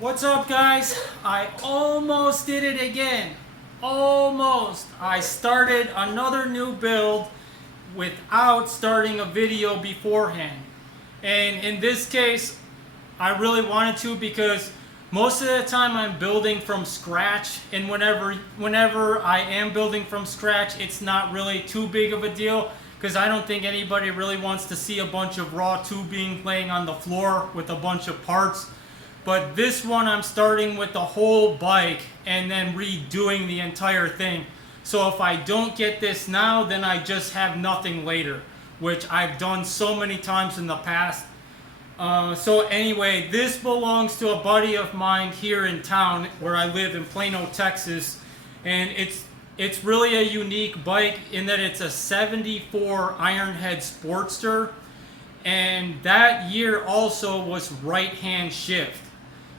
What's up, guys? I almost did it again. Almost. I started another new build without starting a video beforehand. And in this case, I really wanted to because most of the time I'm building from scratch, and whenever I am building from scratch, it's not really too big of a deal because I don't think anybody really wants to see a bunch of raw tubing laying on the floor with a bunch of parts. But this one I'm starting with the whole bike and then redoing the entire thing. So if I don't get this now, then I just have nothing later, which I've done so many times in the past. So anyway, this belongs to a buddy of mine here in town where I live in Plano, Texas. And it's really a unique bike in that it's a 74 Ironhead Sportster. And that year also was right-hand shift.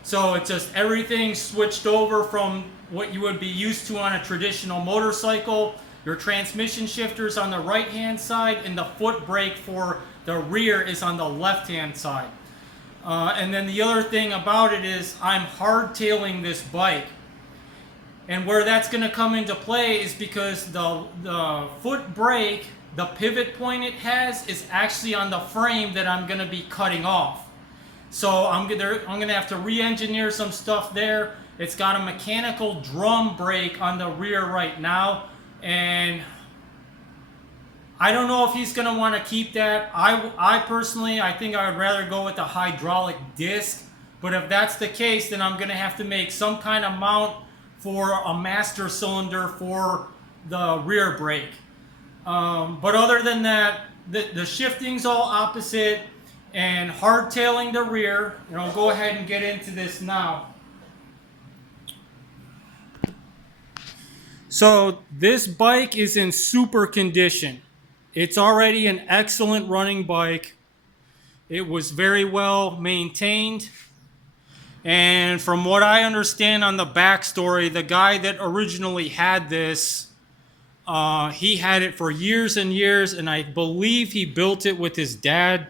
So it's just everything switched over from what you would be used to on a traditional motorcycle. Your transmission shifter's on the right-hand side, and the foot brake for the rear is on the left-hand side. And then the other thing about it is I'm hardtailing this bike. And where that's going to come into play is because the foot brake, the pivot point it has, is actually on the frame that I'm going to be cutting off. So I'm gonna have to re-engineer some stuff there. It's got a mechanical drum brake on the rear right now, and I don't know if he's gonna want to keep that. I personally, I think I would rather go with a hydraulic disc. But if that's the case, then I'm gonna have to make some kind of mount for a master cylinder for the rear brake. But other than that, the shifting's all opposite. And hardtailing the rear, and I'll go ahead and get into this now. So this bike is in super condition. It's already an excellent running bike. It was very well maintained. And from what I understand on the backstory, the guy that originally had this, he had it for years and years, and I believe he built it with his dad.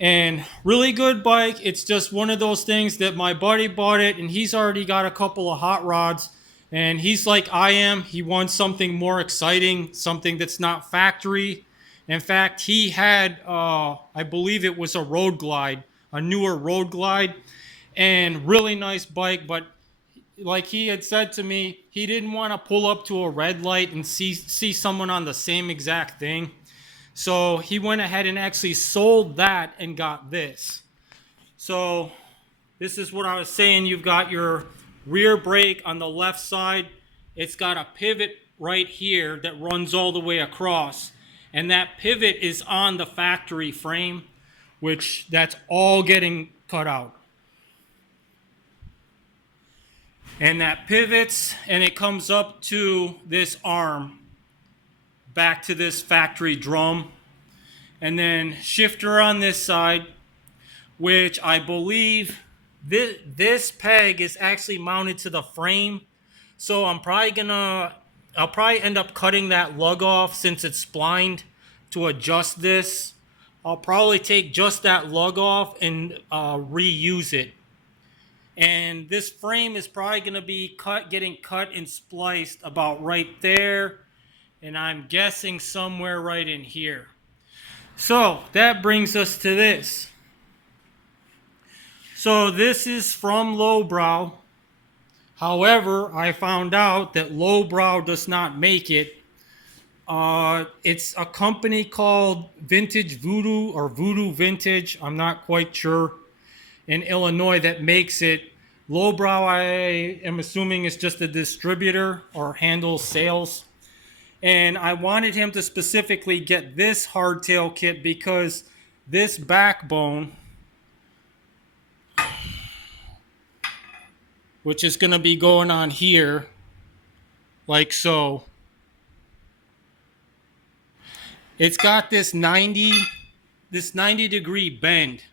And really good bike. It's just one of those things that my buddy bought it, and he's already got a couple of hot rods, and he's like I am. He wants something more exciting, something that's not factory. In fact, he had I believe it was a Road Glide, a newer Road Glide, and really nice bike. But like he had said to me, he didn't want to pull up to a red light and see someone on the same exact thing. So he went ahead and actually sold that and got this. So this is what I was saying. You've got your rear brake on the left side. It's got a pivot right here that runs all the way across. And that pivot is on the factory frame, which that's all getting cut out. And that pivots and it comes up to this arm, back to this factory drum, and then shifter on this side, which I believe this peg is actually mounted to the frame. So I'll probably end up cutting that lug off since it's splined to adjust this. I'll probably take just that lug off and reuse it. And this frame is probably going to be getting cut and spliced about right there. And I'm guessing somewhere right in here. So that brings us to this. So this is from Lowbrow. However, I found out that Lowbrow does not make it. It's a company called Vintage Voodoo or Voodoo Vintage. I'm not quite sure. In Illinois that makes it. Lowbrow, I am assuming, is just a distributor or handles sales. And I wanted him to specifically get this hardtail kit because this backbone, which is going to be going on here, like so, it's got this 90 degree bend.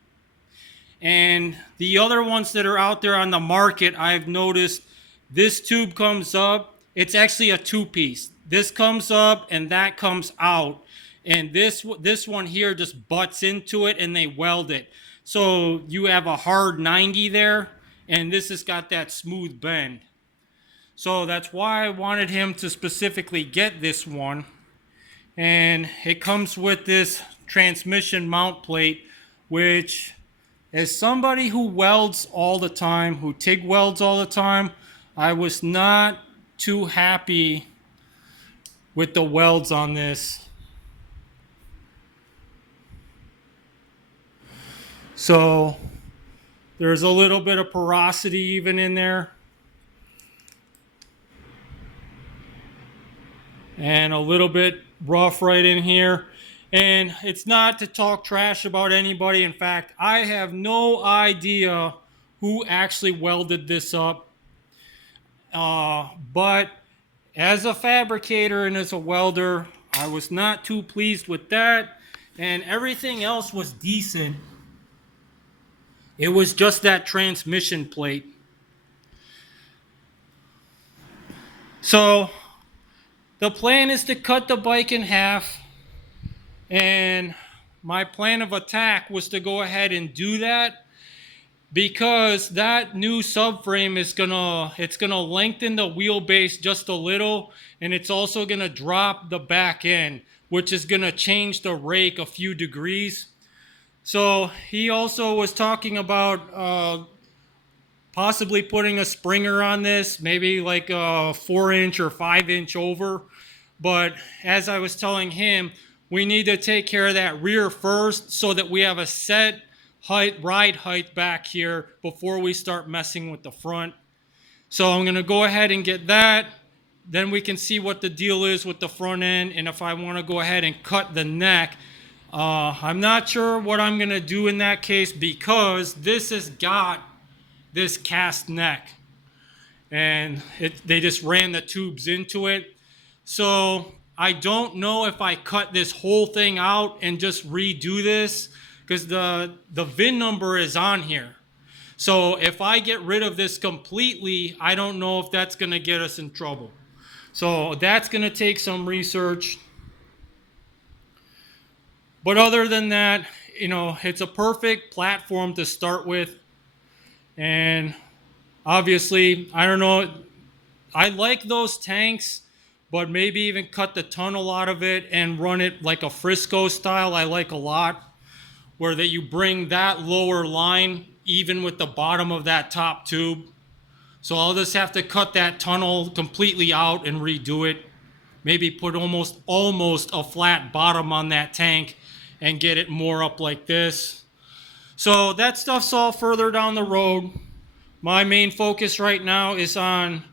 And the other ones that are out there on the market, I've noticed this tube comes up. It's actually a two-piece. This comes up and that comes out. And this one here just butts into it and they weld it. So you have a hard 90 there, and this has got that smooth bend. So that's why I wanted him to specifically get this one. And it comes with this transmission mount plate, which, as somebody who welds all the time, who TIG welds all the time, I was not too happy with the welds on this. So there's a little bit of porosity even in there. And a little bit rough right in here. And it's not to talk trash about anybody. In fact, I have no idea who actually welded this up. But as a fabricator and as a welder, I was not too pleased with that. And everything else was decent. It was just that transmission plate. So the plan is to cut the bike in half, and my plan of attack was to go ahead and do that because that new subframe is gonna lengthen the wheelbase just a little, and it's also gonna drop the back end, which is gonna change the rake a few degrees. So he also was talking about possibly putting a springer on this, maybe like a 4-inch or 5-inch over. But as I was telling him, we need to take care of that rear first so that we have a set height, ride height back here before we start messing with the front. So I'm going to go ahead and get that. Then we can see what the deal is with the front end, and if I want to go ahead and cut the neck. I'm not sure what I'm going to do in that case because this has got this cast neck. And they just ran the tubes into it. So I don't know if I cut this whole thing out and just redo this because the VIN number is on here. So if I get rid of this completely, I don't know if that's going to get us in trouble. So that's going to take some research. But other than that, you know, it's a perfect platform to start with. And obviously, I don't know, I like those tanks, but maybe even cut the tunnel out of it and run it like a Frisco style. I like a lot, where that you bring that lower line even with the bottom of that top tube. So I'll just have to cut that tunnel completely out and redo it. Maybe put almost a flat bottom on that tank and get it more up like this. So that stuff's all further down the road. My main focus right now is on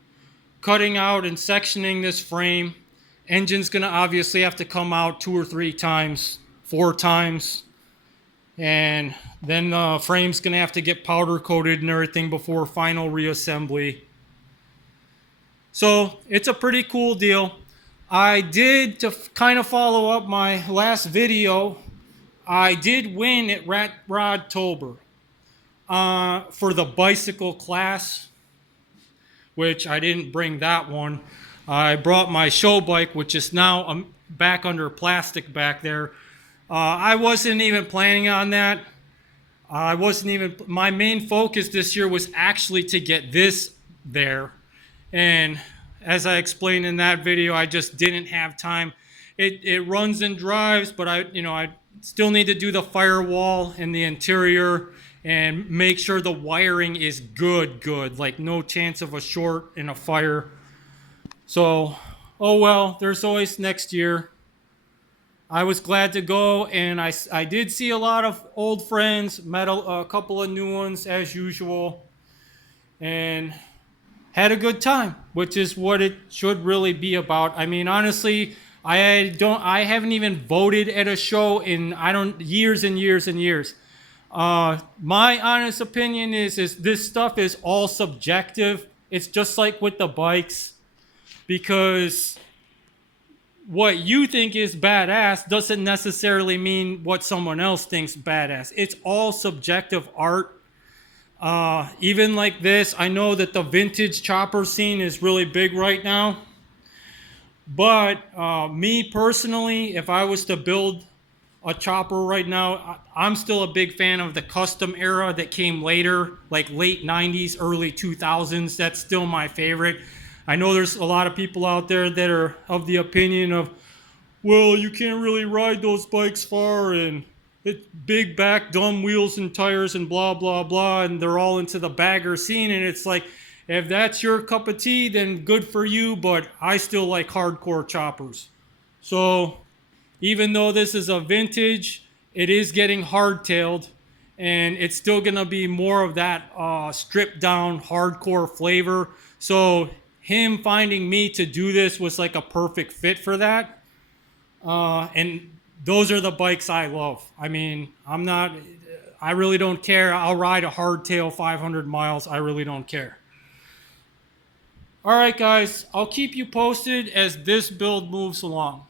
cutting out and sectioning this frame. Engine's gonna obviously have to come out 2 or 3 times, 4 times. And then the frame's gonna have to get powder coated and everything before final reassembly. So it's a pretty cool deal. I did, to kind of follow up my last video, I did win at Rat Rodtober for the bicycle class, which I didn't bring that one. I brought my show bike, which is now back under plastic back there. I wasn't even planning on that. My main focus this year was actually to get this there. And as I explained in that video, I just didn't have time. It runs and drives, but I still need to do the firewall and the interior and make sure the wiring is good, like no chance of a short and a fire. So, oh well, there's always next year. I was glad to go, and I did see a lot of old friends, met a couple of new ones as usual, and had a good time, which is what it should really be about. I mean, honestly, I haven't even voted at a show in years and years and years. My honest opinion is this stuff is all subjective. It's just like with the bikes, because what you think is badass doesn't necessarily mean what someone else thinks badass. It's all subjective art. Even like this, I know that the vintage chopper scene is really big right now. But me personally, if I was to build a chopper right now. I'm still a big fan of the custom era that came later, like late 90s, early 2000s. That's still my favorite. I know there's a lot of people out there that are of the opinion of, well, you can't really ride those bikes far, and it's big back, dumb wheels and tires and blah, blah, blah, and they're all into the bagger scene. And it's like, if that's your cup of tea, then good for you, but I still like hardcore choppers. So even though this is a vintage, it is getting hardtailed, and it's still gonna be more of that stripped down hardcore flavor. So him finding me to do this was like a perfect fit for that. And those are the bikes I love. I mean, I really don't care. I'll ride a hardtail 500 miles. I really don't care. All right, guys, I'll keep you posted as this build moves along.